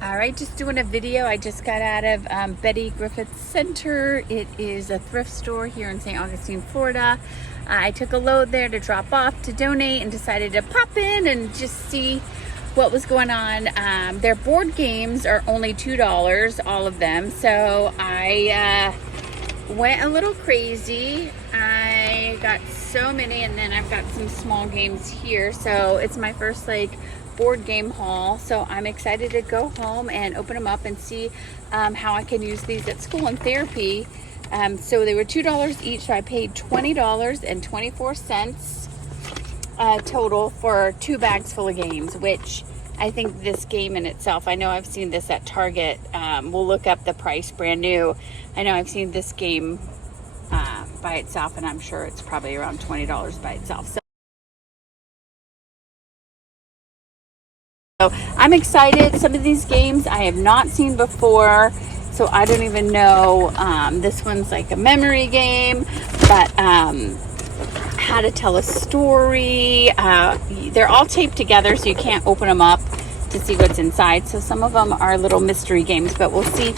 All right, just doing a video. I just got out of Betty Griffith Center. It is a thrift store here in St. Augustine, Florida. I took a load there to drop off to donate and decided to pop in and just see what was going on. Their board games are only $2, all of them. So I went a little crazy. I got so many, and then I've got some small games here. So it's my first board game haul, so I'm excited to go home and open them up and see how I can use these at school and therapy. So they were $2 each, so I paid $20.24 total for 2 bags full of games, which I think this game in itself, I know I've seen this at Target. We'll look up the price, brand new. I know I've seen this game by itself, and I'm sure it's probably around $20 by itself. So I'm excited. Some of these games I have not seen before, so I don't even know. This one's like a memory game, but how to tell a story. They're all taped together, so you can't open them up to see what's inside. So some of them are little mystery games, but we'll see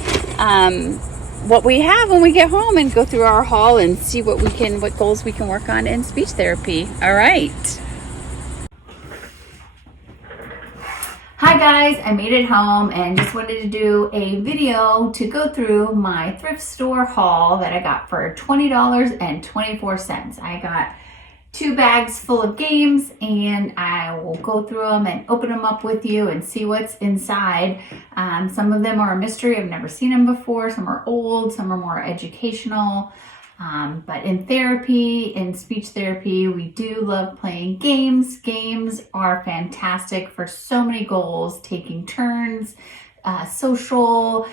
what we have when we get home and go through our haul and see what goals we can work on in speech therapy. All right. Hi guys, I made it home and just wanted to do a video to go through my thrift store haul that I got for $20.24. I got 2 bags full of games, and I will go through them and open them up with you and see what's inside. Some of them are a mystery. I've never seen them before. Some are old, some are more educational. But in therapy, in speech therapy, we do love playing games. Games are fantastic for so many goals, taking turns, social,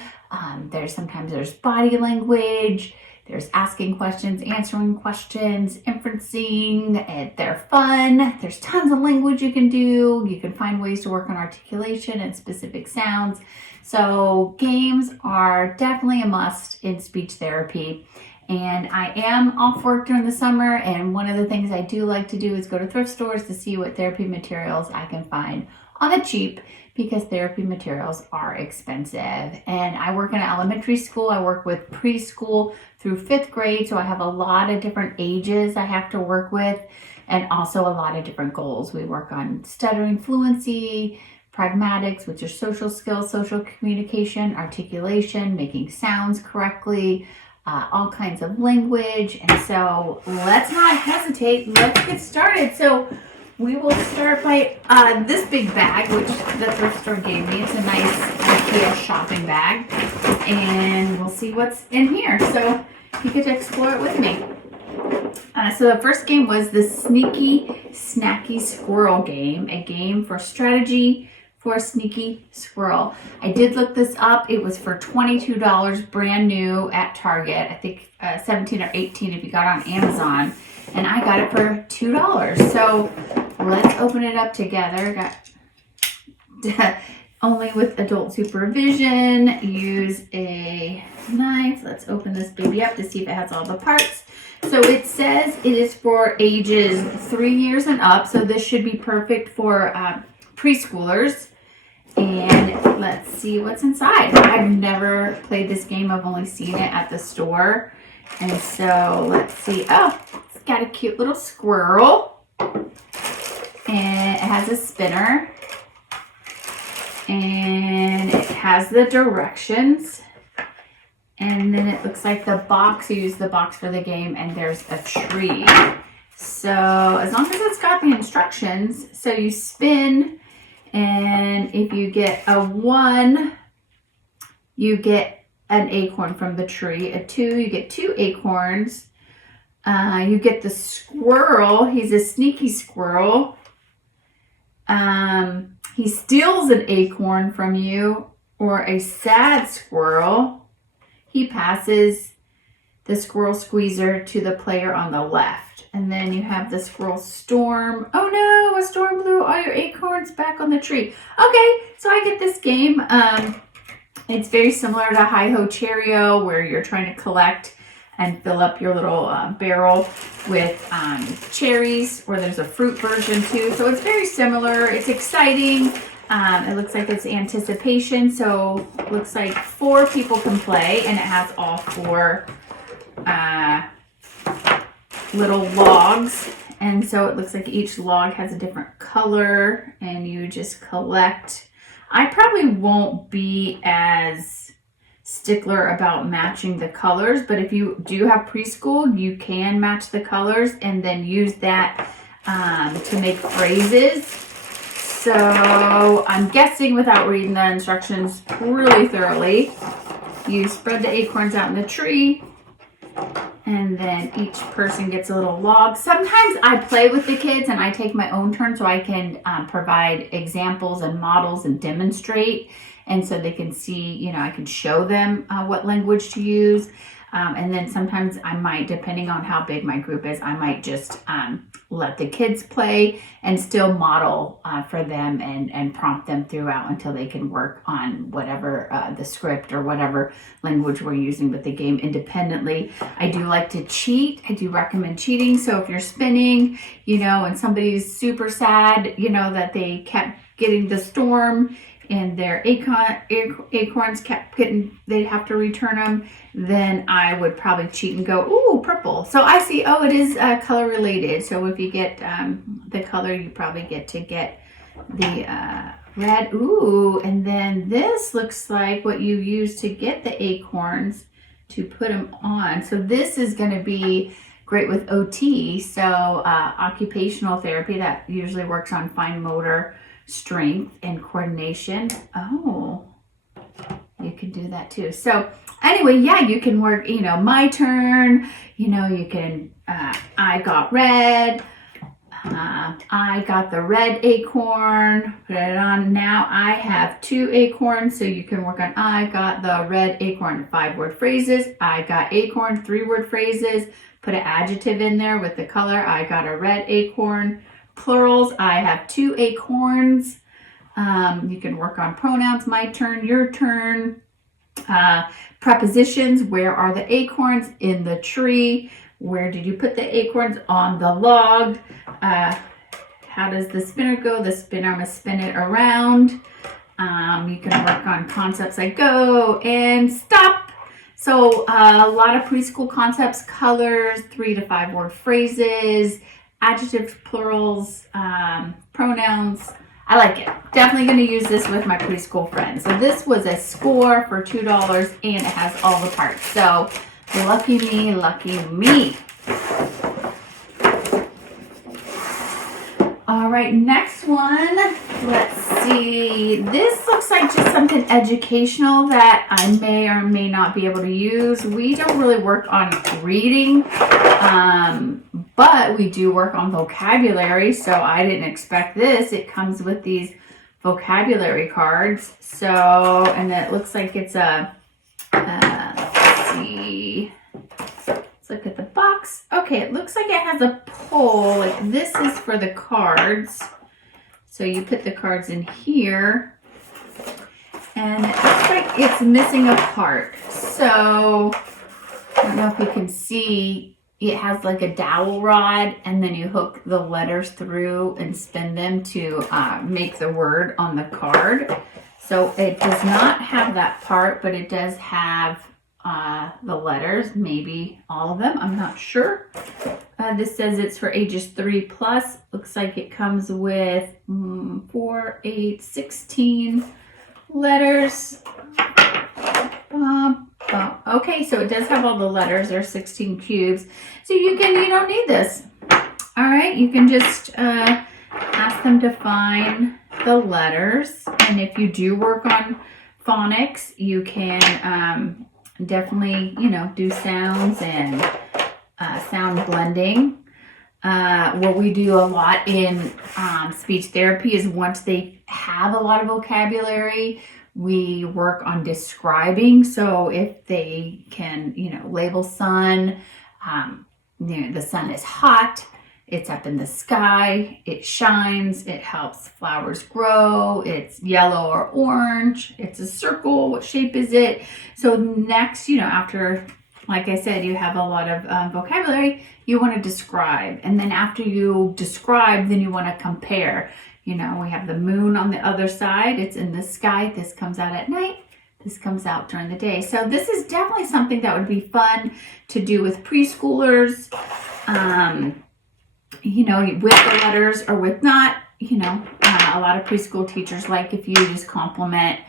sometimes there's body language, there's asking questions, answering questions, inferencing. They're fun. There's tons of language you can do. You can find ways to work on articulation and specific sounds. So games are definitely a must in speech therapy. And I am off work during the summer, and one of the things I do like to do is go to thrift stores to see what therapy materials I can find on the cheap, because therapy materials are expensive. And I work in an elementary school. I work with preschool through 5th grade, so I have a lot of different ages I have to work with, and also a lot of different goals. We work on stuttering fluency, pragmatics, which are social skills, social communication, articulation, making sounds correctly, all kinds of language. And so let's not hesitate. Let's get started. So we will start by this big bag, which the thrift store gave me. It's a nice IKEA shopping bag. And we'll see what's in here. So you get to explore it with me. So the first game was the Sneaky Snacky Squirrel game, a game for strategy for a sneaky squirrel. I did look this up. It was for $22 brand new at Target. I think 17 or 18 if you got on Amazon. And I got it for $2. So let's open it up together. Got only with adult supervision. Use a knife. Let's open this baby up to see if it has all the parts. So it says it is for ages 3 years and up. So this should be perfect for preschoolers. And let's see what's inside. I've never played this game. I've only seen it at the store. And so let's see. Oh, it's got a cute little squirrel. And it has a spinner. And it has the directions. And then it looks like the box, you use the box for the game, and there's a tree. So as long as it's got the instructions, so you spin, and if you get a 1, you get an acorn from the tree. A 2, you get 2 acorns. You get the squirrel. He's a sneaky squirrel. He steals an acorn from you, or a sad squirrel. He passes the squirrel squeezer to the player on the left. And then you have the squirrel storm. Oh no, a storm blew all your acorns back on the tree. Okay, so I get this game. It's very similar to Hi-Ho Cherry-O, where you're trying to collect and fill up your little barrel with cherries, or there's a fruit version too. So it's very similar. It's exciting. It looks like it's anticipation, so it looks like 4 people can play, and it has all 4 little logs. And so it looks like each log has a different color, and you just collect. I probably won't be as stickler about matching the colors, but if you do have preschool, you can match the colors and then use that to make phrases. So I'm guessing, without reading the instructions really thoroughly, you spread the acorns out in the tree, and then each person gets a little log. Sometimes I play with the kids and I take my own turn so I can provide examples and models and demonstrate. And so they can see, you know, I can show them what language to use. And then sometimes I might, depending on how big my group is, I might just let the kids play and still model for them and prompt them throughout until they can work on whatever the script or whatever language we're using with the game independently. I do like to cheat. I do recommend cheating. So if you're spinning, you know, and somebody's super sad, you know, that they kept getting the storm and their acorns kept getting, they'd have to return them, then I would probably cheat and go, ooh, purple. So I see, oh, it is color related. So if you get the color, you probably get to get the red. Ooh, and then this looks like what you use to get the acorns to put them on. So this is going to be great with OT. So occupational therapy, that usually works on fine motor strength and coordination. Oh, you can do that too. So anyway, yeah, you can work, you know, my turn, you know, you can, I got red, I got the red acorn, put it on. Now I have 2 acorns, so you can work on, I got the red acorn, 5-word phrases. I got acorn, 3-word phrases. Put an adjective in there with the color. I got a red acorn. Plurals, I have 2 acorns. You can work on pronouns, my turn, your turn. Prepositions, where are the acorns? In the tree. Where did you put the acorns? On the log. How does the spinner go? The spinner must spin it around. You can work on concepts like go and stop. So a lot of preschool concepts, colors, 3 to 5-word phrases, adjectives, plurals, pronouns. I like it. Definitely going to use this with my preschool friends. So this was a score for $2 and it has all the parts. So lucky me, lucky me. All right, next one. Let's see. This looks like just something educational that I may or may not be able to use. We don't really work on reading, but we do work on vocabulary. So I didn't expect this. It comes with these vocabulary cards. So, and it looks like it's a, let's see. Look at the box. Okay, it looks like it has a pull. Like this is for the cards. So you put the cards in here. And it looks like it's missing a part. So I don't know if you can see, it has like a dowel rod, and then you hook the letters through and spin them to make the word on the card. So it does not have that part, but it does have the letters, maybe all of them, I'm not sure. This says it's for ages 3+. Looks like it comes with 4, 8, 16 letters. Okay, so it does have all the letters. There's 16 cubes. So you don't need this. All right, you can just ask them to find the letters. And if you do work on phonics, you can definitely, do sounds and sound blending. What we do a lot in speech therapy is once they have a lot of vocabulary, we work on describing. So if they can, label sun, the sun is hot, it's up in the sky, it shines, it helps flowers grow, it's yellow or orange, it's a circle, what shape is it? So next, after, like I said, you have a lot of vocabulary, you want to describe. And then after you describe, then you want to compare. You know, we have the moon on the other side. It's in the sky. This comes out at night. This comes out during the day. So this is definitely something that would be fun to do with preschoolers, you know, with the letters or with not. You know, a lot of preschool teachers like if you just compliment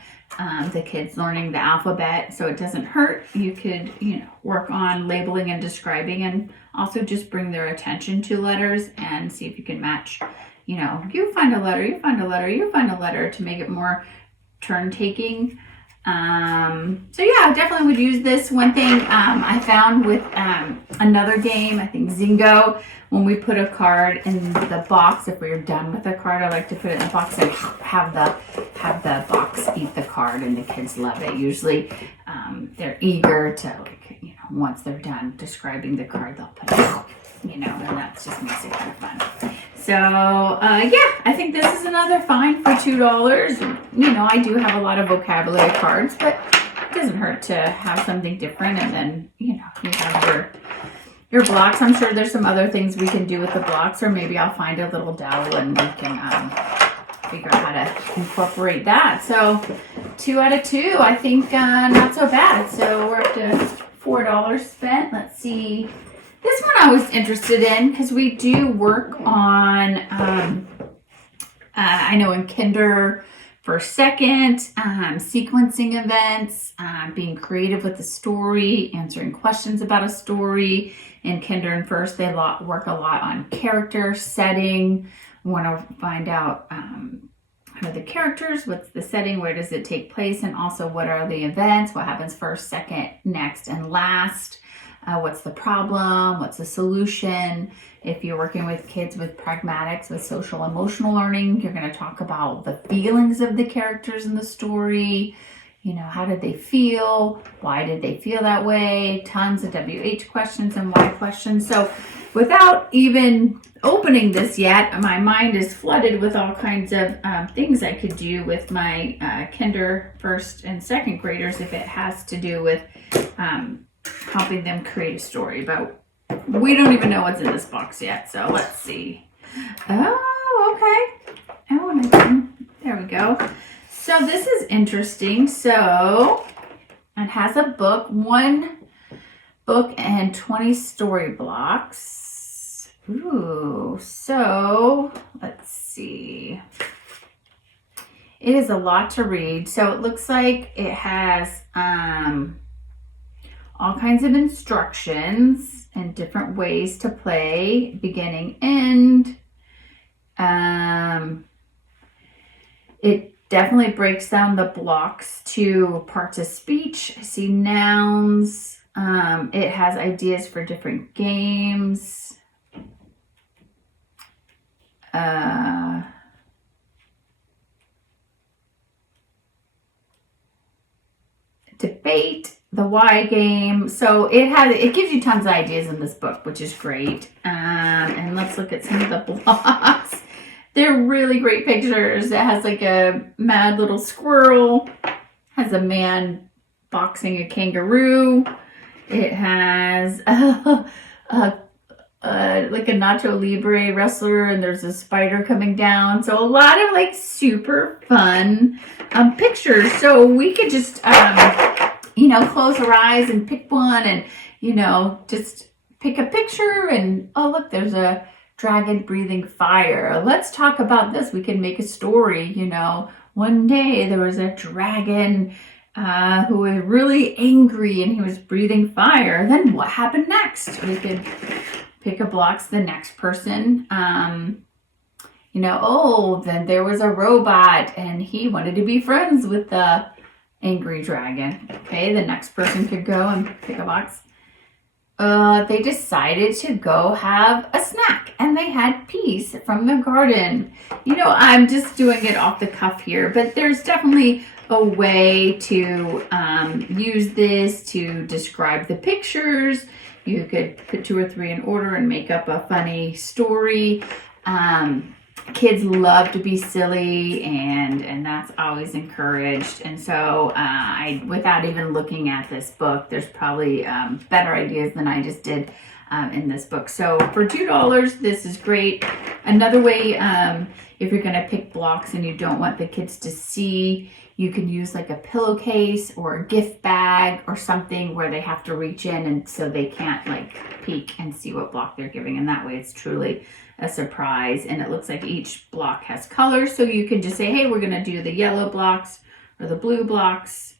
the kids learning the alphabet, so it doesn't hurt. You could, you know, work on labeling and describing, and also just bring their attention to letters and see if you can match. You know, you find a letter, you find a letter, you find a letter, to make it more turn taking. So yeah, I definitely would use this. One thing I found with another game, I think Zingo, when we put a card in the box, if we're done with a card, I like to put it in the box and have the box eat the card, and the kids love it. Usually they're eager to, like, you know, once they're done describing the card, they'll put it, you know, and that just makes it kind of fun. So, yeah, I think this is another find for $2. You know, I do have a lot of vocabulary cards, but it doesn't hurt to have something different. And then, you know, you have your blocks. I'm sure there's some other things we can do with the blocks, or maybe I'll find a little dowel and we can figure out how to incorporate that. So, 2 out of 2, I think not so bad. So, we're up to $4 spent. Let's see. This one I was interested in because we do work on, I know in Kinder First Second, sequencing events, being creative with the story, answering questions about a story. In Kinder and First, they work a lot on character setting. We want to find out who are the characters, what's the setting, where does it take place, and also what are the events, what happens first, second, next, and last. What's the problem? What's the solution? If you're working with kids with pragmatics, with social emotional learning, you're going to talk about the feelings of the characters in the story. You know, how did they feel? Why did they feel that way? Tons of WH questions and why questions. So without even opening this yet, my mind is flooded with all kinds of things I could do with my Kinder First and Second graders if it has to do with helping them create a story. But we don't even know what's in this box yet, so let's see. Oh, okay. Oh, and there we go. So this is interesting. So it has a book, 1 book and 20 story blocks. Ooh, so let's see. It is a lot to read. So it looks like it has all kinds of instructions and different ways to play, beginning, end. It definitely breaks down the blocks to parts of speech. I see nouns. It has ideas for different games. Debate, the why game. So it gives you tons of ideas in this book, which is great. And let's look at some of the blocks. They're really great pictures. It has like a mad little squirrel, has a man boxing a kangaroo. It has like a Nacho Libre wrestler, and there's a spider coming down. So a lot of like super fun pictures. So we could just you know, close our eyes and pick one, and you know, just pick a picture, and oh look, there's a dragon breathing fire. Let's talk about this. We can make a story. You know, one day there was a dragon who was really angry and he was breathing fire. Then what happened next? We could pick a blocks the next person. You know, oh, then there was a robot and he wanted to be friends with the angry dragon. Okay, the next person could go and pick a box. They decided to go have a snack and they had peas from the garden. You know, I'm just doing it off the cuff here, but there's definitely a way to use this to describe the pictures. You could put 2 or 3 in order and make up a funny story. Kids love to be silly, and that's always encouraged. And so without even looking at this book, there's probably better ideas than I just did in this book. So for $2, this is great. Another way, if you're gonna pick blocks and you don't want the kids to see, you can use like a pillowcase or a gift bag or something where they have to reach in and so they can't like peek and see what block they're giving. And that way it's truly a surprise. And it looks like each block has colors. So you can just say, hey, we're gonna do the yellow blocks or the blue blocks.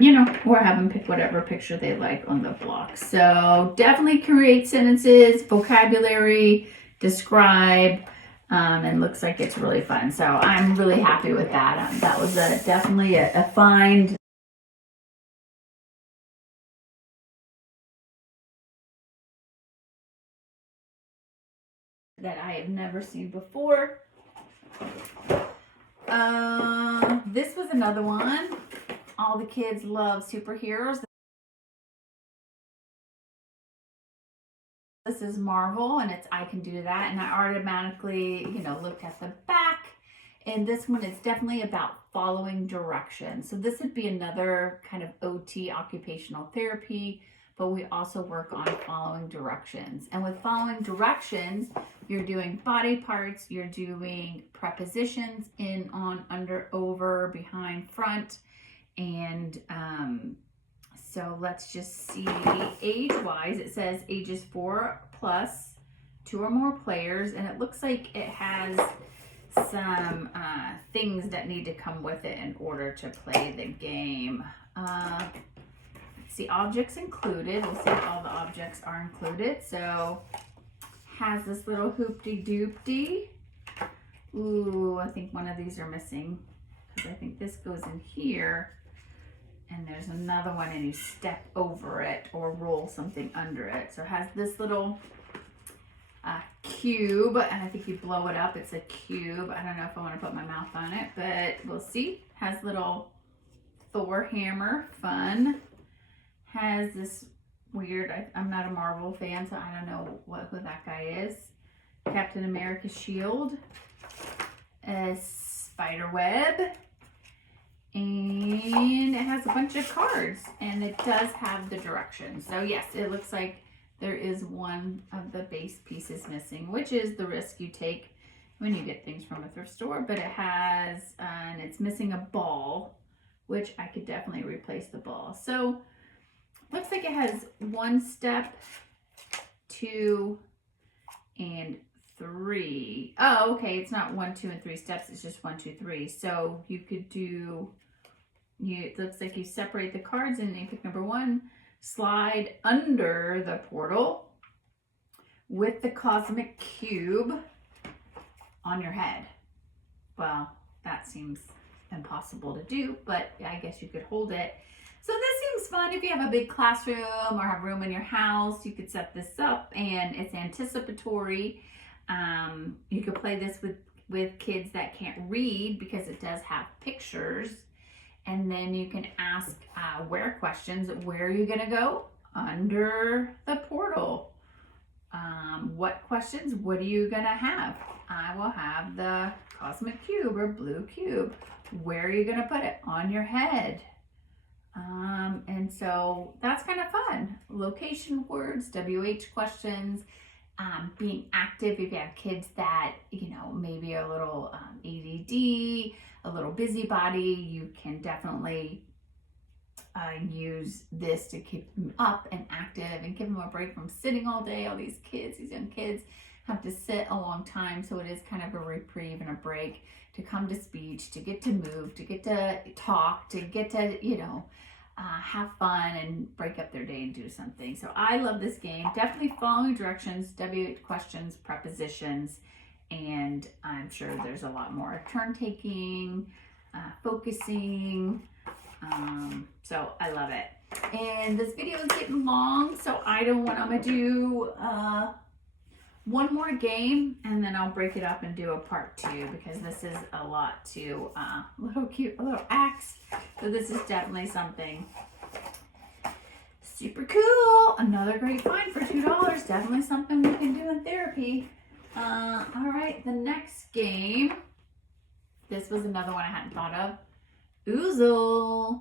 You know, or have them pick whatever picture they like on the block. So definitely create sentences, vocabulary, describe, and looks like it's really fun. So I'm really happy with that. That was definitely a find. That I have never seen before. This was another one. All the kids love superheroes. This is Marvel, and it's I Can Do That, and I automatically, you know, looked at the back, and this one is definitely about following directions. So this would be another kind of OT, occupational therapy, but we also work on following directions. And with following directions, you're doing body parts, you're doing prepositions, in, on, under, over, behind, front, and so let's just see age-wise. It says ages 4 plus, 2 or more players, and it looks like it has some things that need to come with it in order to play the game. Let's see, objects included. We'll see if all the objects are included. So has this little hoopty-doopty. Ooh, I think one of these are missing because I think this goes in here. And there's another one and you step over it or roll something under it. So it has this little cube, and I think you blow it up. It's a cube. I don't know if I want to put my mouth on it, but we'll see. Has little Thor hammer, fun. Has this weird, I'm not a Marvel fan, so I don't know who that guy is. Captain America's shield. A spider web. And it has a bunch of cards, and it does have the directions. So yes, it looks like there is one of the base pieces missing, which is the risk you take when you get things from a thrift store. But it has, and it's missing a ball, which I could definitely replace the ball. So looks like it has 1 step, 2, and 3. Oh, okay. It's not 1, 2, and 3 steps. It's just 1, 2, 3. So you could do, it looks like you separate the cards and you pick number 1, slide under the portal with the cosmic cube on your head. Well, that seems impossible to do, but I guess you could hold it. So this seems fun if you have a big classroom or have room in your house. You could set this up, and it's anticipatory. You could play this with kids that can't read because it does have pictures. And then you can ask where questions. Where are you going to go? Under the portal. What questions? What are you going to have? I will have the cosmic cube or blue cube. Where are you going to put it? On your head. And so that's kind of fun. Location words, WH questions. Being active if you have kids that, you know, maybe a little ADD, a little busybody, you can definitely use this to keep them up and active and give them a break from sitting all day. All these kids, these young kids have to sit a long time, so it is kind of a reprieve and a break to come to speech, to get to move, to get to talk, to get to, you know, have fun and break up their day and do something. So I love this game. Definitely following directions, WH questions, prepositions, and I'm sure there's a lot more turn taking, focusing. So I love it. And this video is getting long, so I'm gonna do one more game, and then I'll break it up and do a part 2 because this is a lot to little cute, a little axe. So this is definitely something super cool. Another great find for $2. Definitely something we can do in therapy. All right, the next game. This was another one I hadn't thought of. Oozle.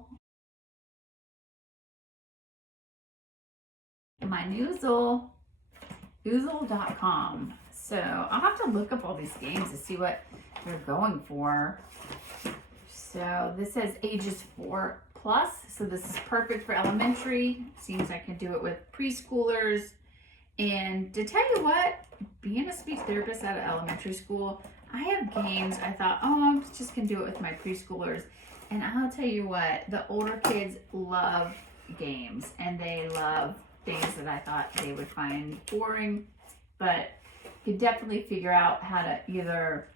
My Noozle. Oozle.com. So I'll have to look up all these games to see what they're going for. So this says ages 4+. So this is perfect for elementary. Seems I can do it with preschoolers. And to tell you what, being a speech therapist at an elementary school, I have games. I thought, oh, I'm just gonna do it with my preschoolers. And I'll tell you what, the older kids love games and they love things that I thought they would find boring. But you can definitely figure out how to either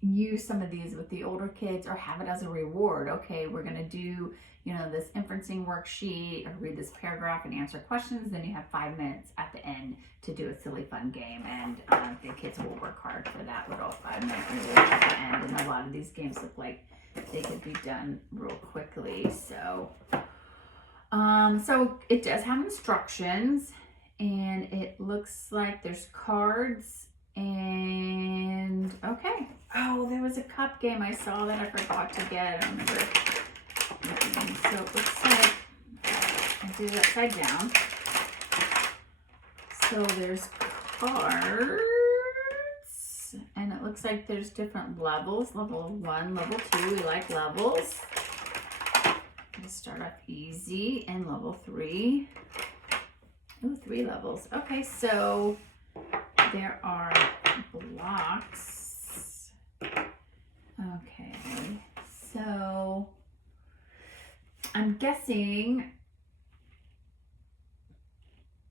use some of these with the older kids or have it as a reward. Okay, we're gonna do, you know, this inferencing worksheet or read this paragraph and answer questions. Then you have 5 minutes at the end to do a silly fun game, and the kids will work hard for that little 5-minute reward at the end. And a lot of these games look like they could be done real quickly. So so it does have instructions, and it looks like there's cards. And okay. Oh, there was a cup game I saw that I forgot to get. I remember. So it looks like I did it upside down. So there's cards, and it looks like there's different levels. Level 1, level 2. We like levels. Let's start off easy, and level 3. Oh, 3 levels. Okay, so there are blocks. Okay, so I'm guessing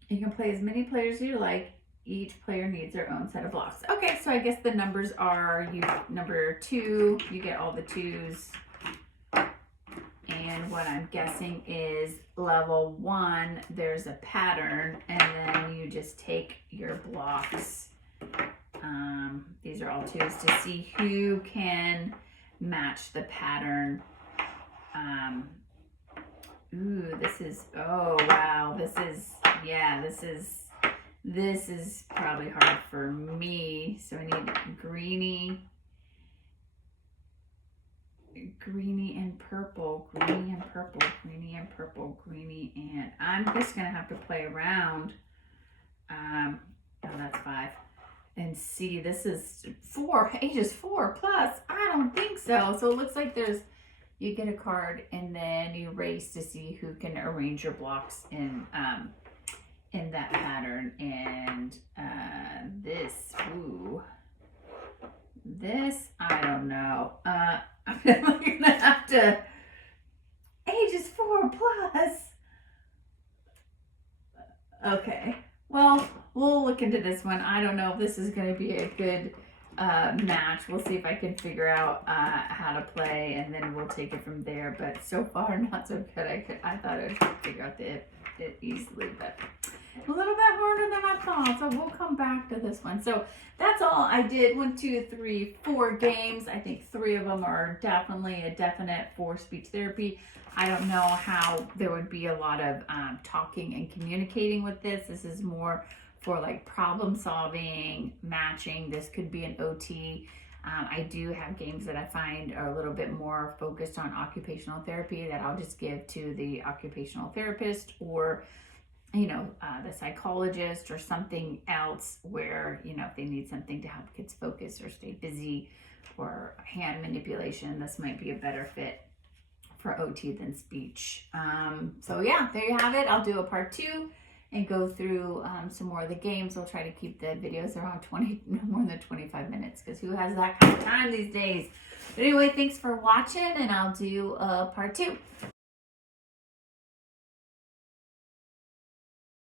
you can play as many players as you like. Each player needs their own set of blocks. Okay, so I guess the numbers are, number 2, you get all the 2s. And what I'm guessing is level 1, there's a pattern, and then you just take your blocks. These are all 2s to see who can match the pattern. Ooh, this is, oh wow, this is probably hard for me. So I need greeny and purple, greeny and purple, greeny and purple, greeny, and I'm just gonna have to play around. Oh, that's 5. And see, this is 4, ages 4+. I don't think so. So it looks like you get a card and then you race to see who can arrange your blocks in that pattern. And this, I don't know. I'm gonna have to, ages 4+. Okay, well, we'll look into this one. I don't know if this is going to be a good match. We'll see if I can figure out how to play, and then we'll take it from there. But so far, not so good. I thought I could figure out it easily, but a little bit harder than I thought. So we'll come back to this one. So that's all I did. 1, 2, 3, 4 games. I think 3 of them are definitely a definite for speech therapy. I don't know how there would be a lot of talking and communicating with this. This is more for like problem solving, matching. This could be an OT. I do have games that I find are a little bit more focused on occupational therapy that I'll just give to the occupational therapist, or the psychologist, or something else where, if they need something to help kids focus or stay busy, or hand manipulation, this might be a better fit for OT than speech. So yeah, there you have it. I'll do a part 2 and go through some more of the games. I'll try to keep the videos around no more than 25 minutes, because who has that kind of time these days? But anyway, thanks for watching, and I'll do part 2.